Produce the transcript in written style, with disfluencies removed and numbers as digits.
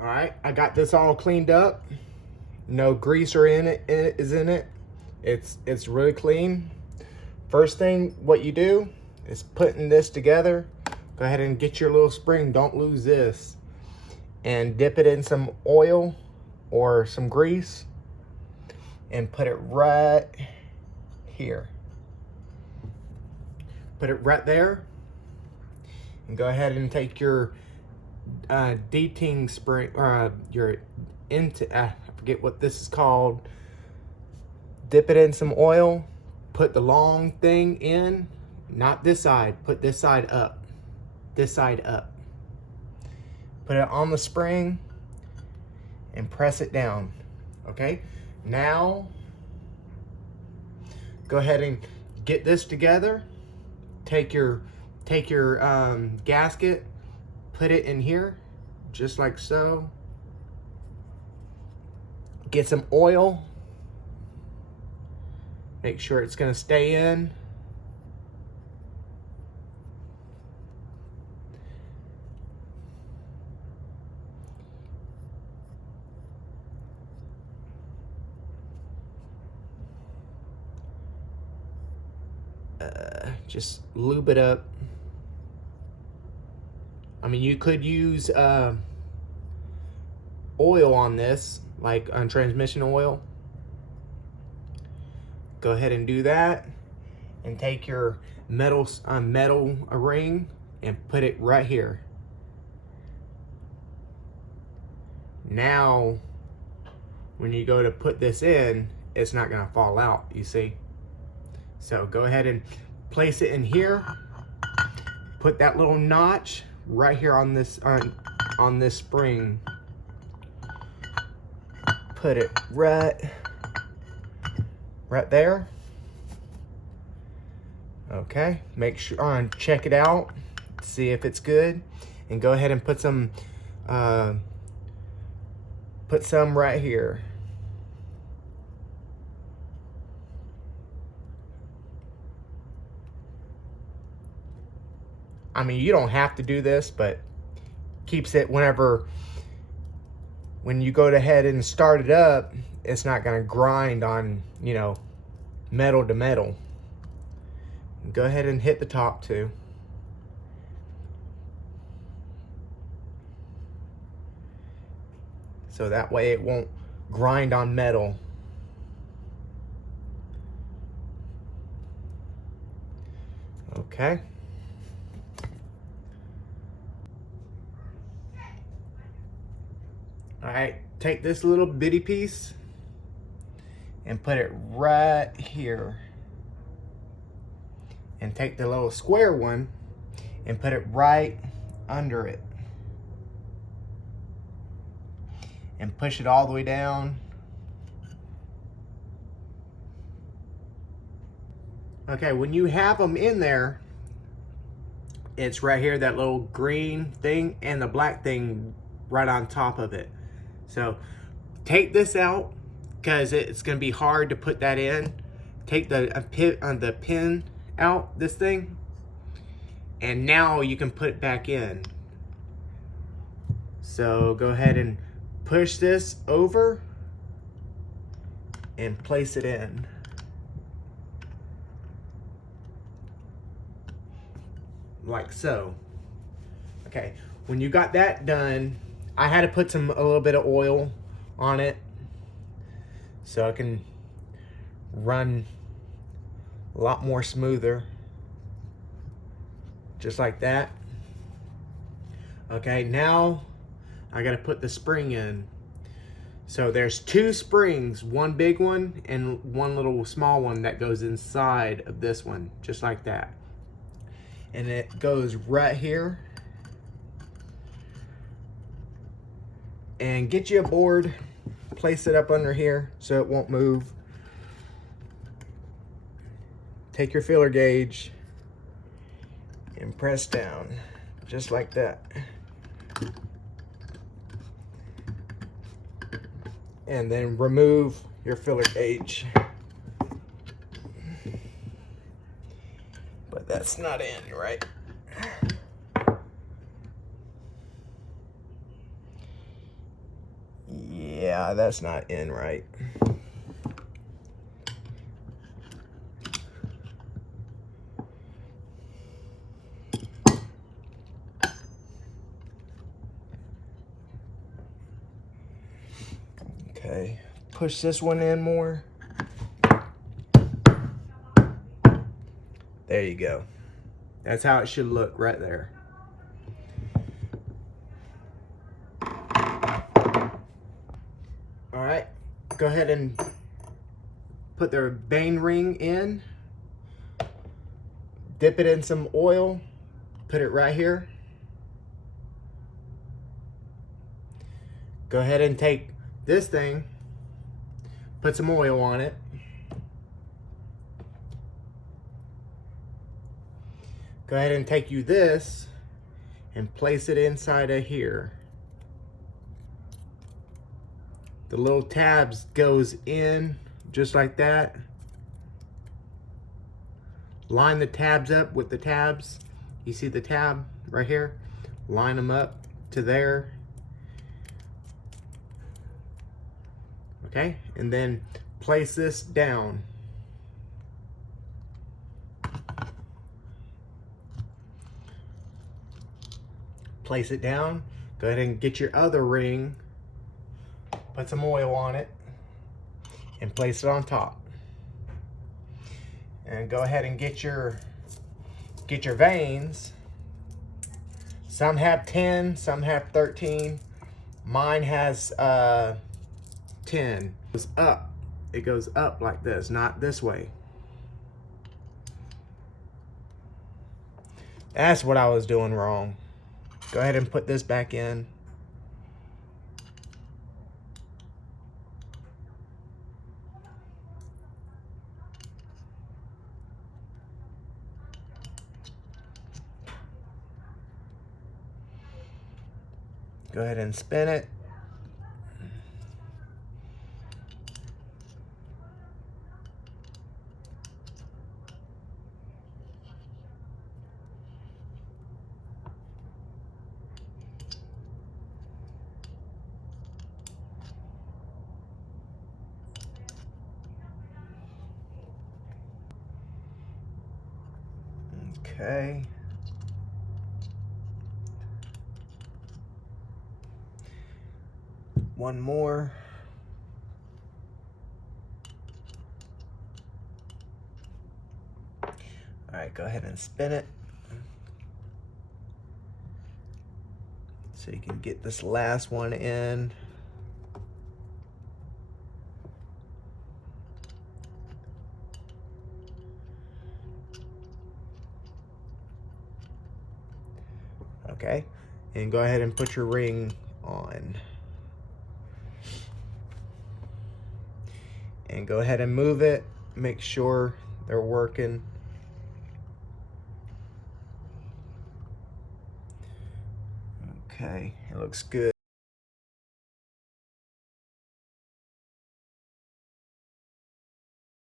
All right, I got this all cleaned up. No greaser in it is in it. It's really clean. First thing what you do is putting this together. Go ahead and get your little spring. Don't lose this. And dip it in some oil or some grease and put it right here. Put it right there. And go ahead and take your deting spring, your I forget what this is called. Dip it in some oil. Put the long thing in, not this side. Put this side up. This side up. Put it on the spring and press it down. Okay. Now, go ahead and get this together. Take your gasket. Put it in here, just like so. Get some oil. Make sure it's gonna stay in. Just lube it up. I mean, you could use oil on this, like on transmission oil. Go ahead and do that, and take your metal ring and put it right here. Now, when you go to put this in, it's not gonna fall out, you see? So go ahead and place it in here. Put that little notch right here on this on this spring. Put it right there. Okay, make sure check it out, see if it's good, and go ahead and put some right here. I mean, you don't have to do this, but keeps it when you go ahead and start it up, it's not gonna grind on, you know, metal to metal. Go ahead and hit the top too. So that way it won't grind on metal. Okay. All right, take this little bitty piece and put it right here. And take the little square one and put it right under it. And push it all the way down. Okay, when you have them in there, it's right here, that little green thing and the black thing right on top of it. So take this out because it's going to be hard to put that in. Take the pin out, this thing, and now you can put it back in. So go ahead and push this over and place it in. Like so. Okay, when you got that done, I had to put a little bit of oil on it so I can run a lot more smoother, just like that. Okay, now I gotta put the spring in. So there's two springs, one big one and one little small one that goes inside of this one, just like that. And it goes right here. And get you a board, place it up under here so it won't move. Take your feeler gauge and press down, just like that. And then remove your feeler gauge. But that's not in, right? That's not in right. Okay, push this one in more. There you go. That's how it should look right there. All right, go ahead and put the vane ring in. Dip it in some oil. Put it right here. Go ahead and take this thing, put some oil on it. Go ahead and take you this and place it inside of here. The little tabs goes in just like that. Line the tabs up with the tabs. You see the tab right here? Line them up to there. Okay, and then place this down. Place it down. Go ahead and get your other ring. Put some oil on it and place it on top. And go ahead and get your vanes. Some have 10, some have 13. Mine has 10. It goes up. It goes up like this, not this way. That's what I was doing wrong. Go ahead and put this back in. Go ahead and spin it. Okay. One more. All right, go ahead and spin it. So you can get this last one in. Okay, and go ahead and put your ring on. And go ahead and move it. Make sure they're working. Okay, it looks good.